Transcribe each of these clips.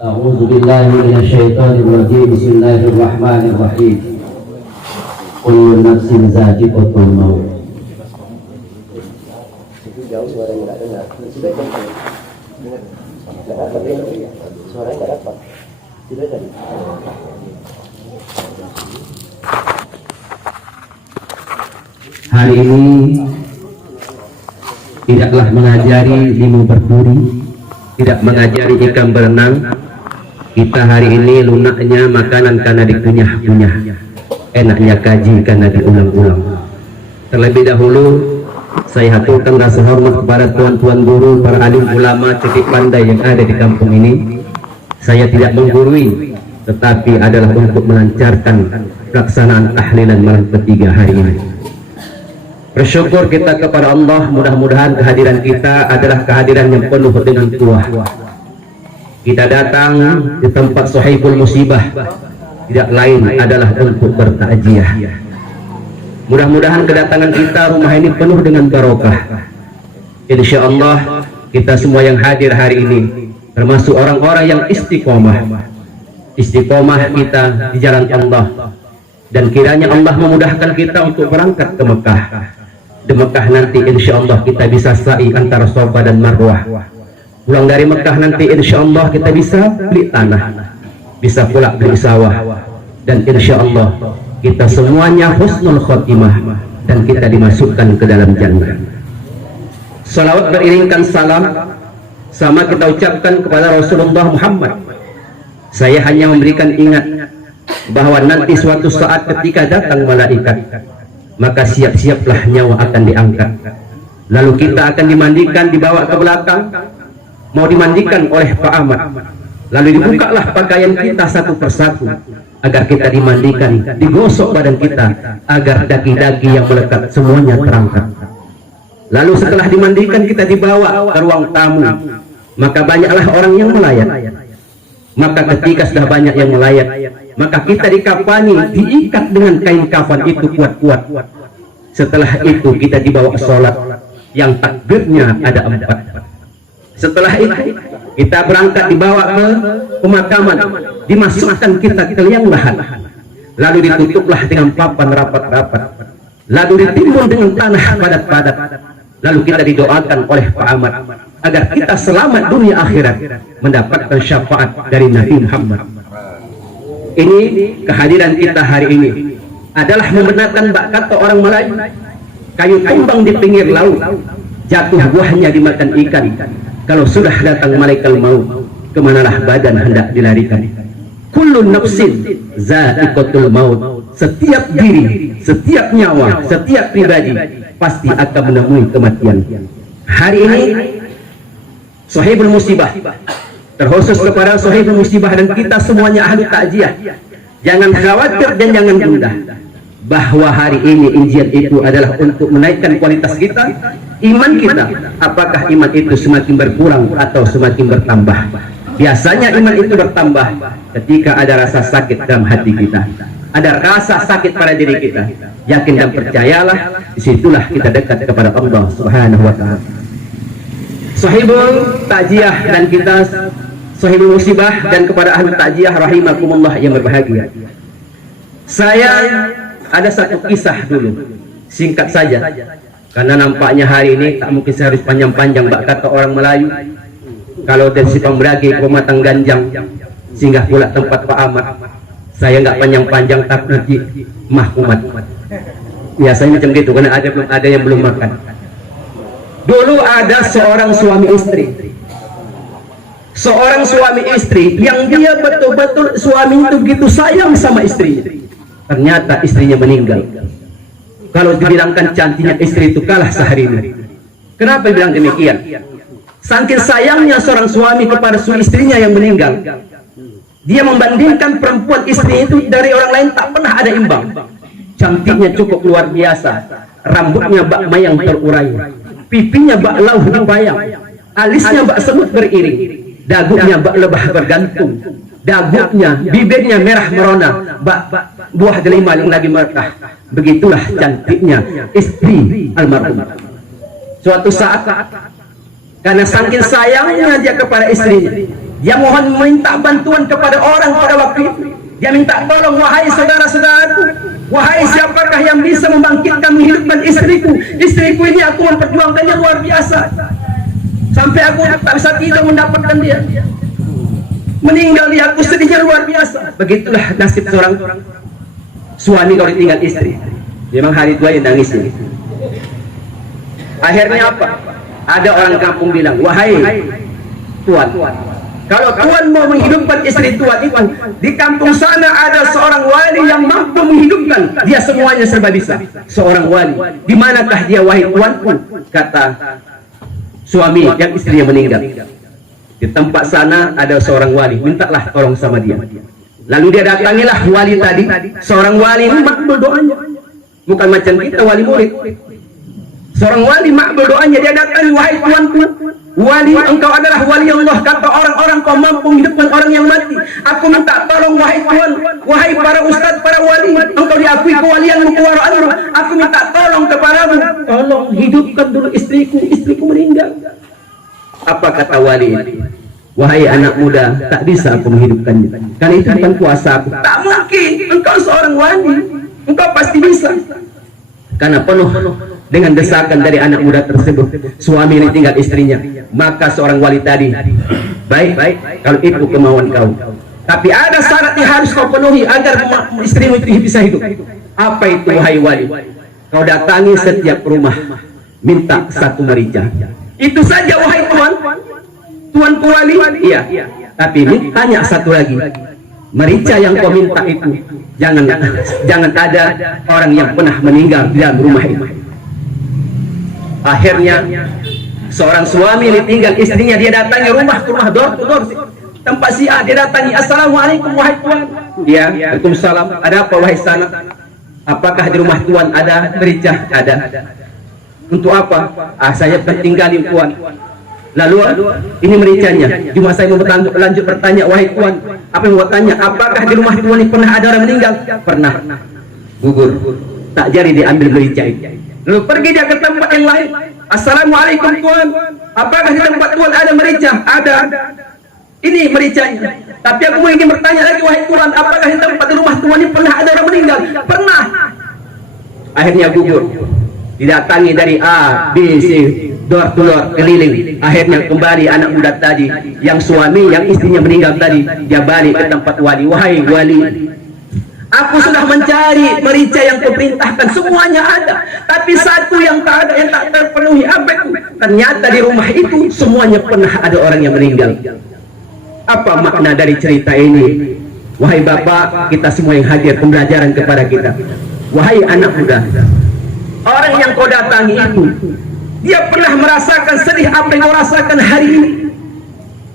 A'udzu billahi minasyaitonir rajim. Bismillahirrahmanirrahim. Kullu nafsin za'iqatul maut. Jauh suaranya nggak dengar. Sudah kan? Nggak dapat ya? Suaranya nggak dapat. Sudah tadi. Hari ini tidaklah mengajari ilmu berduri, tidak mengajari ikan berenang. Kita hari ini lunaknya makanan karena dikunyah-kunyah, enaknya kaji karena diulang-ulang. Terlebih dahulu saya haturkan rasa hormat kepada tuan-tuan guru, para alim ulama titik pandai yang ada di kampung ini. Saya tidak menggurui, tetapi adalah untuk melancarkan pelaksanaan tahlilan malam ketiga hari ini. Bersyukur kita kepada Allah, mudah-mudahan kehadiran kita adalah kehadiran yang penuh dengan tuah. Kita datang di tempat Sahibul Musibah, tidak lain adalah untuk bertakziah. Mudah-mudahan kedatangan kita rumah ini penuh dengan barokah. Insya Allah kita semua yang hadir hari ini termasuk orang-orang yang istiqomah. Istiqomah kita di jalan Allah. Dan kiranya Allah memudahkan kita untuk berangkat ke Mekah. Di Mekah nanti insya Allah kita bisa sa'i antara Safa dan Marwah. Pulang dari Mekah nanti insya Allah kita bisa beli tanah, bisa pula beli sawah. Dan insya Allah kita semuanya husnul khotimah dan kita dimasukkan ke dalam jannah. Salawat beriringkan salam sama kita ucapkan kepada Rasulullah Muhammad. Saya hanya memberikan ingat bahwa nanti suatu saat ketika datang malaikat, maka siap-siaplah nyawa akan diangkat. Lalu kita akan dimandikan, dibawa ke belakang, mau dimandikan oleh Pak Ahmad. Lalu dibukalah pakaian kita satu persatu agar kita dimandikan, digosok badan kita agar daging-daging yang melekat semuanya terangkat. Lalu setelah dimandikan kita dibawa ke ruang tamu, maka banyaklah orang yang melayat. Maka ketika sudah banyak yang melayat, maka kita dikafani, diikat dengan kain kafan itu kuat-kuat. Setelah itu kita dibawa sholat yang takbirnya ada 4. Setelah itu kita berangkat dibawa ke pemakaman, dimasukkan kita ke liang lahat, lalu ditutuplah dengan papan rapat-rapat, lalu ditimbun dengan tanah padat-padat, lalu kita didoakan oleh Pak Ahmad agar kita selamat dunia akhirat mendapatkan syafaat dari Nabi Muhammad. Ini kehadiran kita hari ini adalah membenarkan bak kata orang Melayu, kayu tumbang di pinggir laut, jatuh buahnya dimakan ikan. Kalau sudah datang malaikat maut, kemanalah badan hendak dilarikan. Kullu nafsin za'iqatul maut. Setiap diri, setiap nyawa, setiap pribadi pasti akan menemui kematian. Hari ini Sahibul Musibah, terkhusus kepada Sahibul Musibah dan kita semuanya ahli takziah, jangan khawatir dan jangan gundah bahwa hari ini ujian itu adalah untuk menaikkan kualitas kita, iman kita. Apakah iman itu semakin berkurang atau semakin bertambah? Biasanya iman itu bertambah ketika ada rasa sakit dalam hati kita, ada rasa sakit pada diri kita. Yakin dan percayalah, disitulah kita dekat kepada Allah Subhanahu wa Ta'ala. Sahibul takziah dan kita Sahibul Musibah dan kepada ahli takziah rahimakumullah yang berbahagia. Saya ada satu kisah dulu, singkat saja, karena nampaknya hari ini tak mungkin saya harus panjang-panjang. Bak kata orang Melayu, kalau dari Simpang Beragi ke Pematang Ganjang, singgah pula tempat Pak Ahmad. Saya nggak panjang-panjang, tak nanti mahkumat. Biasanya macam gitu, karena belum ada yang belum makan. Dulu ada seorang suami istri, seorang suami istri yang dia betul-betul suami itu begitu sayang sama istrinya. Ternyata istrinya meninggal. Kalau dibilangkan cantiknya istri itu kalah sehari ini. Kenapa bilang demikian? Saking sayangnya seorang suami kepada istrinya yang meninggal, dia membandingkan perempuan istri itu dari orang lain tak pernah ada imbang. Cantiknya cukup luar biasa, rambutnya bak mayang terurai, pipinya bak lauh dipayang, alisnya bak semut beriring, dagunya bak lebah bergantung, dagunya, bibirnya merah merona, bak buah delima yang lagi merah. Begitulah cantiknya istri almarhum. Suatu saat, karena saking sayangnya dia kepada istrinya, Dia mohon minta bantuan kepada orang pada waktu itu. Dia minta tolong, wahai saudara-saudaraku, wahai siapakah yang bisa membangkitkan, menghidupkan istriku. Istriku ini aku memperjuangkannya luar biasa, sampai aku tak bisa tidur mendapatkan dia. Meninggal dia, aku sedihnya luar biasa. Begitulah nasib seorang suami kalau ditinggal istri. Memang hari tua yang nangisnya. Akhirnya apa? Ada orang kampung bilang, wahai tuan, kalau tuan mau menghidupkan istri tuan itu, di kampung sana ada seorang wali yang mampu menghidupkan. Dia semuanya serba bisa. Seorang wali. Di manakah dia, wahai tuanku? Kata suami yang istrinya meninggal. Di tempat sana ada seorang wali. Mintalah tolong sama dia. Lalu dia datangilah wali tadi. Seorang wali ini makbul doanya. Bukan macam kita wali murid. Seorang wali makbul doanya. Dia datangi, wahai tuanku, wali, engkau adalah wali Allah. Kata orang-orang, kau mampu menghidupkan orang yang mati. Aku minta tolong, wahai Tuhan, wahai para ustaz, para wali, engkau diakui kewalianmu, kewaraanmu. Aku minta tolong kepadamu, tolong hidupkan dulu istriku. Istriku meninggal. Apa kata wali? Wahai anak muda, tak bisa aku menghidupkannya, karena itu bukan kuasa aku. Tak mungkin, engkau seorang wali, engkau pasti bisa. Karena penuh dengan desakan dari anak muda tersebut, suami ini tinggal istrinya. Maka seorang wali tadi, baik, kalau itu kemauan kau, tapi ada syarat yang harus kau penuhi agar istrimu itu bisa hidup. Apa itu, wahai wali? Kau datangi setiap rumah, minta satu merica. Itu saja, wahai tuan. Tuanku wali? Iya. Tapi tanya satu lagi, merica yang kau minta itu jangan ada orang yang pernah meninggal di dalam rumah itu. Akhirnya seorang suami ditinggal istrinya, dia datangi rumah ke rumah, door to door, tempat si A. Dia datangi, assalamualaikum wahai tuan. Dia, waalaikumsalam. Ada apa wahai sana? Apakah di rumah tuan ada merica? Ada. Untuk apa? Saya tinggalin tuan. Lalu ini mericanya. Cuma saya mau lanjut bertanya, wahai tuan, apa yang mau tanya? Apakah di rumah tuan ini pernah ada orang meninggal? Pernah. Gugur. Tak jadi diambil merica itu. Lalu pergi dia ke tempat yang lain. Assalamualaikum tuan, apakah di tempat tuan ada merica? Ada. Ini mericanya. Tapi aku ingin bertanya lagi, wahai tuan, apakah di tempat di rumah tuan ini pernah ada orang meninggal? Pernah. Akhirnya gugur. Didatangi dari A, B, C, door to door, keliling. Akhirnya kembali anak muda tadi, yang suami, yang istrinya meninggal tadi, dia balik ke tempat wali. Wahai wali, aku sudah mencari merica yang kuperintahkan, semuanya ada, tapi satu yang tak ada, yang tak terpenuhi. Apa itu? Ternyata di rumah itu semuanya pernah ada orang yang meninggal. Apa makna dari cerita ini? Wahai bapak, kita semua yang hadir, pembelajaran kepada kita. Wahai anak muda, orang yang kau datangi itu, dia pernah merasakan sedih apa yang kau rasakan hari ini.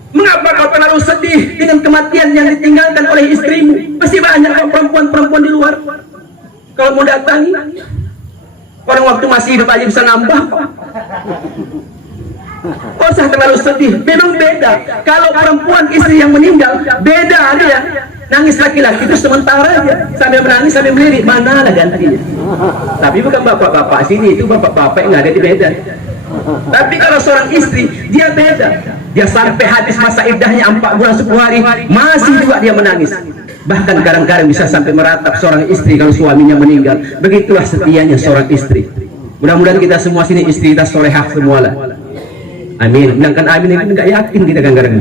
Mengapa kau terlalu sedih dengan kematian yang ditinggalkan oleh istrimu? Masih banyak perempuan-perempuan di luar. Kalau mau datangi, orang waktu masih hidup aja bisa nambah. Kau usah terlalu sedih. Memang beda. Kalau perempuan istri yang meninggal, beda dia. Nangis laki-laki itu sementara aja, sambil menangis sambil melirik, mana lah gantinya. Tapi bukan bapak-bapak sini, itu bapak-bapak yang ada di Medan. Tapi kalau seorang istri, dia beda. Dia sampai habis masa iddahnya 4 bulan 10 hari, masih juga dia menangis. Bahkan kadang-kadang bisa sampai meratap seorang istri kalau suaminya meninggal. Begitulah setianya seorang istri. Mudah-mudahan kita semua sini istri kita solehah semua lah. Amin. Sedangkan amin itu nggak yakin kita kadang-kadang.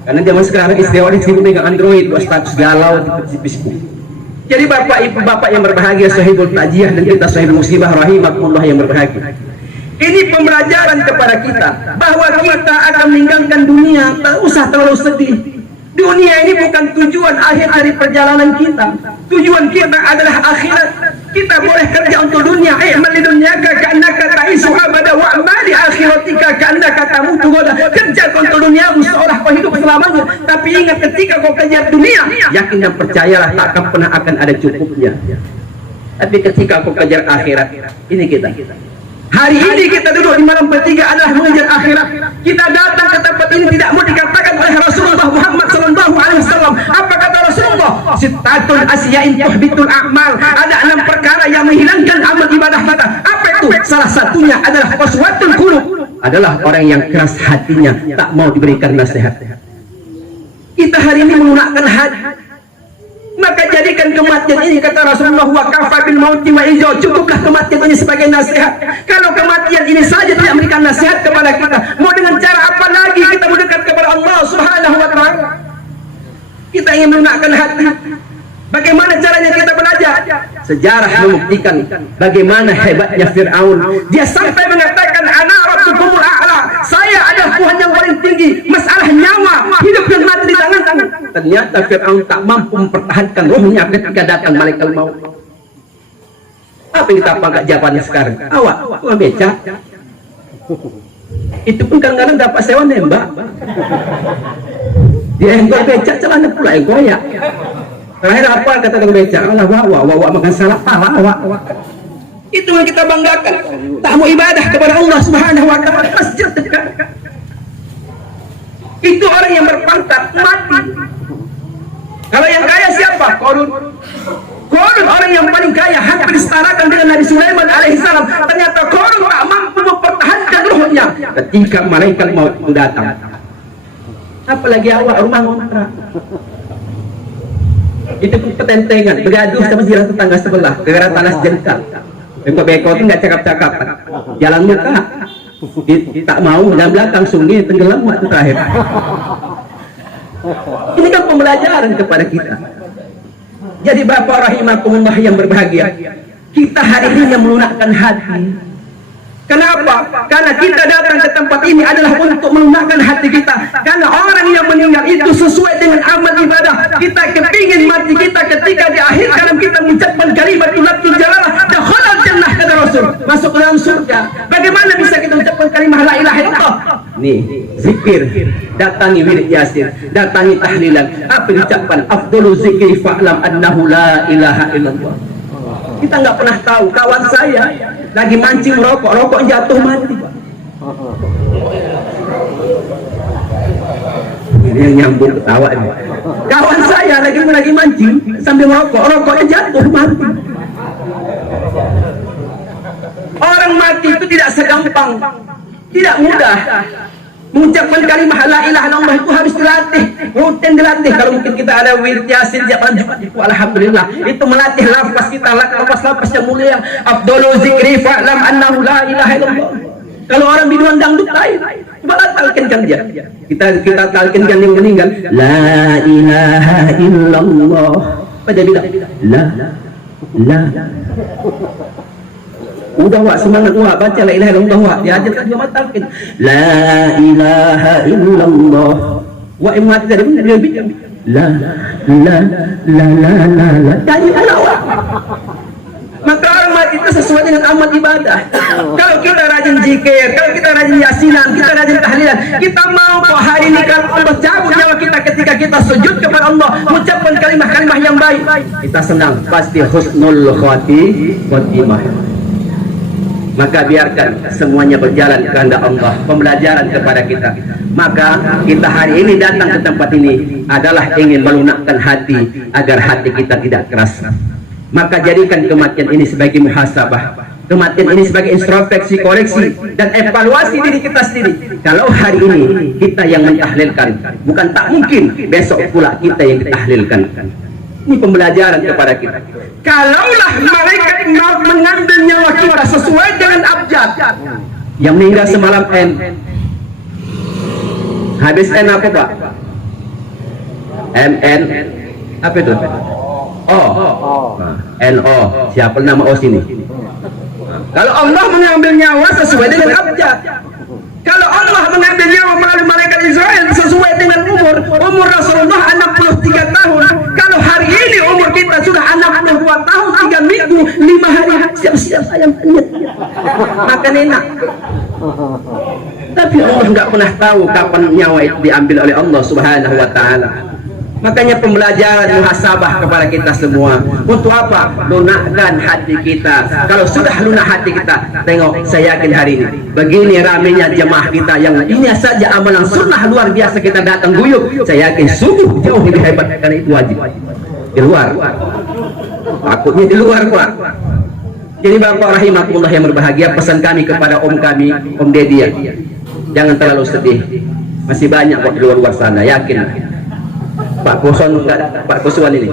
Karena zaman sekarang istri orang sibuk dengan Android, buat status galau di Facebook. Jadi bapak ibu bapak yang berbahagia, sahibul takjiah, dan kita sahibul musibah rahimakumullah yang berbahagia. Ini pembelajaran kepada kita bahwa kita akan meninggalkan dunia. Tak usah terlalu sedih. Dunia ini bukan tujuan akhir dari perjalanan kita. Tujuan kita adalah akhirat. Kita boleh kerja untuk dunia, i'mal li dunyaka ka'annaka ta'isu abada wa'mal li akhiratika ka'annaka tamutu ghadan. Kerja untuk duniamu seolah kau hidup selamanya, tapi ingat ketika kau kejar dunia, yakin dan percayalah tak akan pernah akan ada cukupnya. Tapi ketika kau kejar akhirat, ini kita. Hari ini kita duduk di malam bertiga adalah mengejar akhirat. Kita datang ke tempat ini tidak mau dikatakan oleh Rasulullah Muhammad SAW. Apa kata Rasulullah? Sitatun asyain tuhbitul a'mal. Ada 6 perkara yang menghilangkan amal ibadah kita. Apa itu? Salah satunya adalah qaswatul qulub. Adalah orang yang keras hatinya, tak mau diberikan nasihat. hari ini melunakkan hati. Maka jadikan kematian ini, kata Rasulullah, wa kafa bil mauti wa izo, cukuplah kematian ini sebagai nasihat. Kalau kematian ini saja tidak memberikan nasihat kepada kita, mau dengan cara apa lagi kita mau dekat kepada Allah Subhanahu wa taala? Kita ingin melunakkan hati. Bagaimana caranya kita belajar? Sejarah membuktikan bagaimana hebatnya Fir'aun. Dia sampai mengatakan, ana rabbukumul a'la, saya adalah Tuhan yang paling tinggi. Masalah nyawa, hidup dan mati di tangan-tangan. Ternyata Fir'aun tak mampu mempertahankan rohnya ketika datang malaikat maut. Apa yang kita pakai jawabannya sekarang? Awak, tukang becak. Itu pun kadang-kadang dapat sewa nembak. Dia engkau becak, celana pula yang goyak. Terakhir apa kata tukang becak? Allah, wa makan salah pala awak. Itu yang kita banggakan. Tak mau ibadah kepada Allah Subhanahu wa taala, masjid dekat. Itu orang yang berpangkat mati. Kalau yang kaya siapa? Qarun. Qarun orang yang paling kaya, hampir disetarakan dengan Nabi Sulaiman alaihissalam. Ternyata Qarun tak mampu mempertahankan rohnya ketika malaikat maut itu datang. Apalagi awak rumah ngontrak. Itu pun petentengan, bergaduh sama jiran tetangga sebelah gara-gara tanah jengkal. Beko-beko itu nggak cakap-cakapan, jalan muka. Tak mau, dan belakang sungai tenggelam waktu terakhir. Ini kan pembelajaran kepada kita. Jadi Bapak rahimakumullah yang berbahagia, kita hari ini yang melunakkan hati. Kenapa? Karena kita datang ke tempat ini adalah untuk melunakkan hati kita. Karena orang yang meninggal itu sesuai dengan amal ibadah. Kita kepingin mati kita ketika di akhir kalam kita mengucapkan kalimat lafzul jalalah, dakhalal jannah, kata Rasul, masuk ke dalam surga. Bagaimana bisa kita ucapkan kalimat la ilaha illallah? Nih, zikir, datangi wirid yasin, datangi tahlilan. Apa diucapkan? Afdalu zikri fa'lam annahu la ilaha illallah. Kita nggak pernah tahu, kawan saya lagi mancing rokok jatuh mati. Ini yang nyambung ketawa ini. Kawan saya lagi mancing sambil rokoknya jatuh mati. Orang mati itu tidak segampang, tidak mudah. Mengucapkan kalimat la ilaha illallah itu harus dilatih, rutin dilatih. Kalau mungkin kita ada wirid yasin tiap malam Jumat itu alhamdulillah, itu melatih lafaz kita, lafaz yang mulia. Afdalu zikri fa'lam annahu la ilaha illallah. Kalau orang biduan dangdut lain, coba talkinkan dia. Kita talkinkan yang meninggal, la ilaha illallah. Apa dia bilang? La. Udah wak, semangat wak, baca la ilaha illallah wak, diajarkan juga matalkin la ilaha illallah. Wak yang mati tadi pun dia bilang la jadi ala wak. Maka orang mati itu sesuai dengan amal ibadah. Kalau kita rajin zikir, kalau kita rajin yasinan, kita rajin tahlilan, kita mau kok hari ini kalau Allah cabut nyawa kita ketika kita sujud kepada Allah, mengucapkan kalimat-kalimat yang baik, kita senang, pasti husnul khotimah. Maka biarkan semuanya berjalan kehendak Allah, pembelajaran kepada kita. Maka kita hari ini datang ke tempat ini adalah ingin melunakkan hati agar hati kita tidak keras. Maka jadikan kematian ini sebagai muhasabah, kematian ini sebagai introspeksi, koreksi dan evaluasi diri kita sendiri. Kalau hari ini kita yang mentahlilkan, bukan tak mungkin besok pula kita yang ditahlilkan. Ini pembelajaran kepada kita. Kalaulah malaikat maut mengambil nyawa kita sesuai dengan abjad, yang meninggal semalam N, habis N apa Pak? MN apa itu? NO. Siapa nama O sini? Kalau Allah mengambil nyawa sesuai dengan abjad, kalau Allah mengambil nyawa melalui malaikat Israel sesuai dengan umur Rasulullah 63 tahun. Kalau hari ini umur kita sudah 62 tahun 3 minggu 5 hari, siap-siap ayam penyet makan enak. Tapi Allah nggak pernah tahu kapan nyawa itu diambil oleh Allah Subhanahu wa taala. Makanya pembelajaran muhasabah kepada kita semua. Untuk apa? Lunakkan hati kita. Kalau sudah lunak hati kita, tengok, saya yakin hari ini begini ramenya jemaah kita yang ini saja amalan sunnah luar biasa kita datang guyup. Saya yakin sungguh jauh lebih hebat karena itu wajib. Di luar. Takutnya di luar, Pak. Jadi Bapak rahimakumullah yang berbahagia, pesan kami kepada Om kami, Om Deddy, jangan terlalu sedih. Masih banyak kok di luar sana, yakin. Pak Koson enggak ada, Pak Kosuan ini.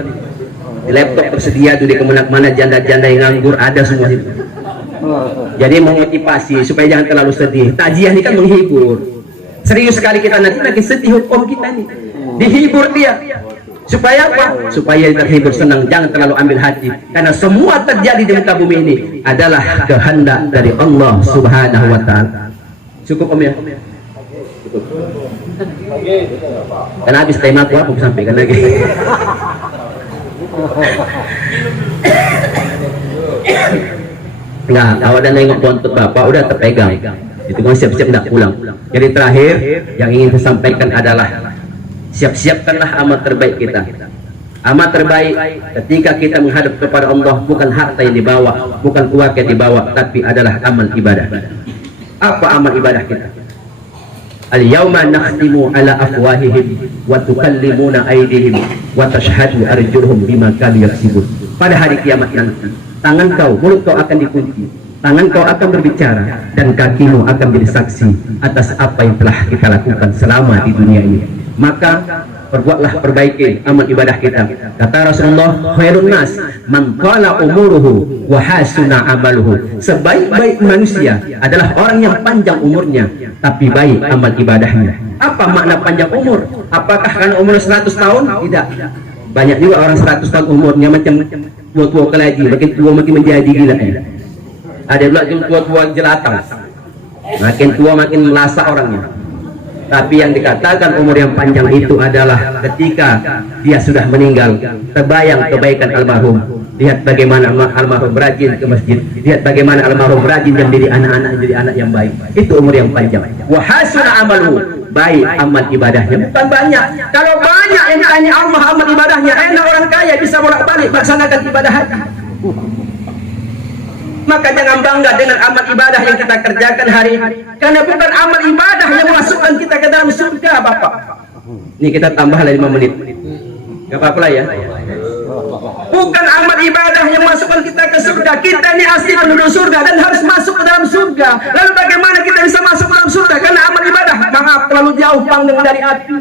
Di laptop tersedia tuh di kemana-mana janda-janda yang nganggur ada semua itu. Jadi memotivasi supaya jangan terlalu sedih. Takziah ini kan menghibur. Serius sekali kita nanti lagi sedih hukum kita nih. Dihibur dia. Supaya apa? Supaya terhibur, senang, jangan terlalu ambil hati. Karena semua terjadi di muka bumi ini adalah kehendak dari Allah Subhanahu wa taala. Cukup Om ya? Cukup. Karena habis tema aku sampaikan lagi. Nah, kalau ada nengok bontot Bapak udah terpegang. Itu kan siap-siap tidak pulang. Jadi terakhir yang ingin saya sampaikan adalah siap-siapkanlah amal terbaik kita. Amal terbaik ketika kita menghadap kepada Allah bukan harta yang dibawa, bukan keluarga yang dibawa, tapi adalah amal ibadah. Apa amal ibadah kita? Al-yawma nakhtimu ala afwahihim wa tukallimuna aydihim wa tashhadu arjuluhum bima kanu yaksibun. Pada hari kiamat nanti, tangan kau, mulut kau akan dikunci, tangan kau akan berbicara, dan kakimu akan menjadi saksi atas apa yang telah kita lakukan selama di dunia ini. Maka perbuatlah, perbaiki amal ibadah kita. Kata Rasulullah, khairun nas man qala umuruhu wa hasuna amaluhu. Sebaik-baik manusia adalah orang yang panjang umurnya tapi baik amal ibadahnya. Apa makna panjang umur? Apakah karena umur 100 tahun? Tidak. Banyak juga orang 100 tahun umurnya macam tua-tua kelaji, makin tua makin menjadi gila ya. Ada pula tua-tua jelatang, makin tua makin melasa orangnya. Tapi yang dikatakan umur yang panjang itu adalah ketika dia sudah meninggal, terbayang kebaikan almarhum. Lihat bagaimana almarhum rajin ke masjid, lihat bagaimana almarhum rajin yang menjadi anak-anak, jadi anak yang baik. Itu umur yang panjang. Wa hasuna amalu, baik amal ibadahnya. Bukan banyak. Kalau banyak yang tanya Allah amal ibadahnya, enak orang kaya bisa bolak-balik melaksanakan ibadah haji. Maka jangan bangga dengan amal ibadah yang kita kerjakan hari ini, karena bukan amal ibadah yang memasukkan kita ke dalam surga, Bapak. Ini kita tambah 5 menit. Gak apa-apa lah ya. Bukan amal ibadah yang memasukkan kita ke surga. Kita ini asli penduduk surga dan harus masuk ke dalam surga. Lalu bagaimana kita bisa masuk ke dalam surga? Karena amal ibadah, maaf, terlalu jauh pandang dari hati.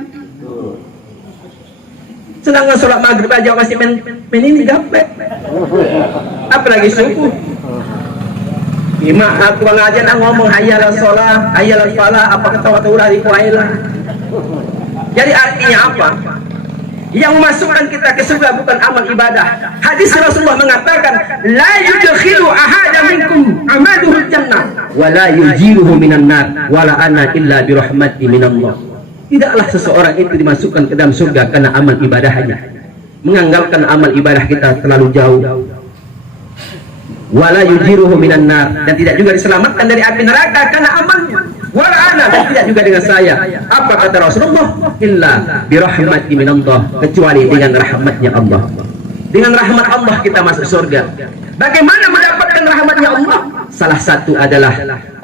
Sedangkan sholat maghrib aja masih main ini gaplek. Apalagi subuh. Ima aku pengajian ngomong hayal sholat, hayal falah, apa kata urari kuailah. Jadi artinya apa? Yang memasukkan kita ke surga bukan amal ibadah. Hadis Rasulullah mengatakan, la yudkhilu ahada minkum amaluhu jannah wa la yujiruhu minan nar wa la ana illa bi rahmati minallah. Tidaklah seseorang itu dimasukkan ke dalam surga karena amal ibadahnya. Menganggalkan amal ibadah kita terlalu jauh. Wala yujiruhu minan nar, dan tidak juga diselamatkan dari api neraka karena amalnya. Wala ana, dan tidak juga dengan saya. Apa kata Rasulullah? Illa bi rahmati minallah, kecuali dengan rahmatnya Allah. Dengan rahmat Allah kita masuk surga. Bagaimana mendapatkan rahmatnya Allah? Salah satu adalah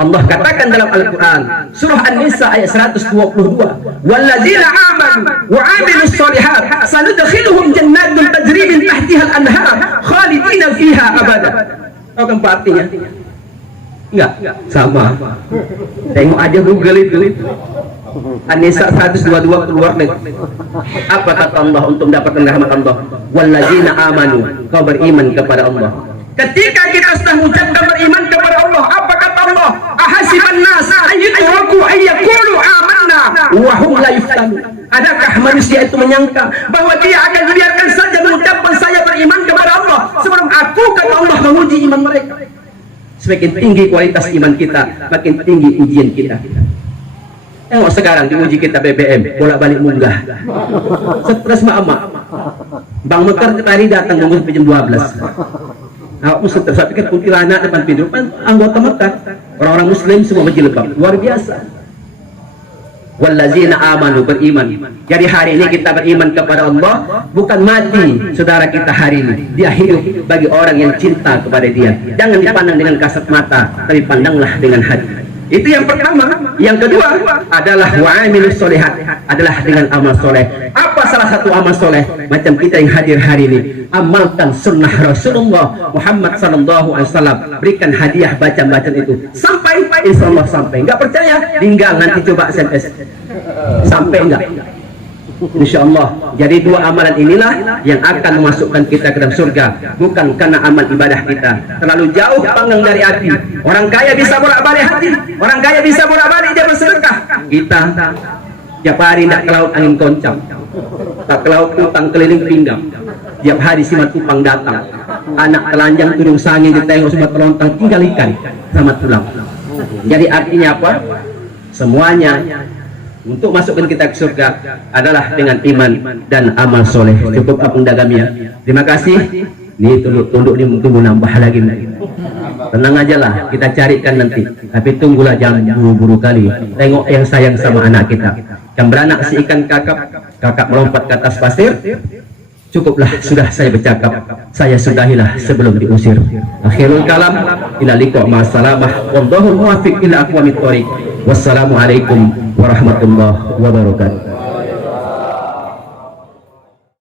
Allah katakan dalam Al-Quran surah An-Nisa ayat 122, walladzina amanu wa amilus sholihat sanudkhiluhum jannatin tajri min tahtiha al-anhar khalidina fiha abada. Tahu kan artinya? Enggak, sama. Tengok aja Google itu. An-Nisa 122 keluar lagi. Apa kata Allah untuk mendapatkan rahmat Allah? Walladzina amanu, kau beriman kepada Allah. Ketika kita sudah mengucapkan beriman kepada Allah, apa kata Allah? Ahasiban nas ayyutraku ayyaqulu amanna wa hum la yuftanun. Adakah manusia itu menyangka bahwa dia akan dibiarkan saja mengucapkan saya beriman kepada Allah sebelum aku kata Allah menguji iman mereka? Semakin tinggi kualitas iman kita, makin tinggi ujian kita. Tengok sekarang diuji kita BBM, bolak-balik munggah. Stres mak-mak. Bang Mekar tadi datang nunggu sampai jam 12. Aku stres, saya pikir kuntilanak depan pintu, kan anggota Mekar. Orang-orang Muslim semua berjilbab, luar biasa. Wallazina amanu, beriman. Jadi hari ini kita beriman kepada Allah, bukan mati saudara kita hari ini. Dia hidup bagi orang yang cinta kepada dia. Jangan dipandang dengan kasat mata, tapi pandanglah dengan hati. Itu yang pertama. Yang kedua adalah wa'amilus sholihat, adalah dengan amal soleh. Apa salah satu amal soleh? Macam kita yang hadir hari ini, amalkan sunnah Rasulullah Muhammad SAW. Berikan hadiah bacaan-bacaan itu sampai, insya Allah sampai. Nggak percaya? Tinggal nanti coba SMS. Sampai enggak? Insya Allah. Jadi dua amalan inilah yang akan memasukkan kita ke dalam surga, bukan karena amal ibadah kita. Terlalu jauh panggang dari hati. Orang kaya bisa bolak-balik hati, orang kaya bisa bolak-balik dia bersedekah. Kita tiap hari nak ke laut angin koncang, tak ke laut utang keliling pinggang. Tiap hari simat upang datang, anak telanjang tudung sangin ditengok sobat pelontang tinggal ikan selamat pulang. Jadi artinya apa? Semuanya untuk masukkan kita ke surga adalah dengan iman dan amal soleh. Cukup apa dagamnya. Terima kasih. Ini tunduk ini tunggu nambah lagi. Tenang aja lah, kita carikan nanti. Tapi tunggulah jam buru-buru kali. Tengok yang sayang sama anak kita. Yang beranak si ikan kakap melompat ke atas pasir. Cukuplah, sudah saya bercakap. Saya sudahilah sebelum diusir. Akhirul kalam, ila liqa' ma'assalamah. Wallahul muwaffiq ila aqwamit thoriq. Wassalamualaikum warahmatullahi wabarakatuh.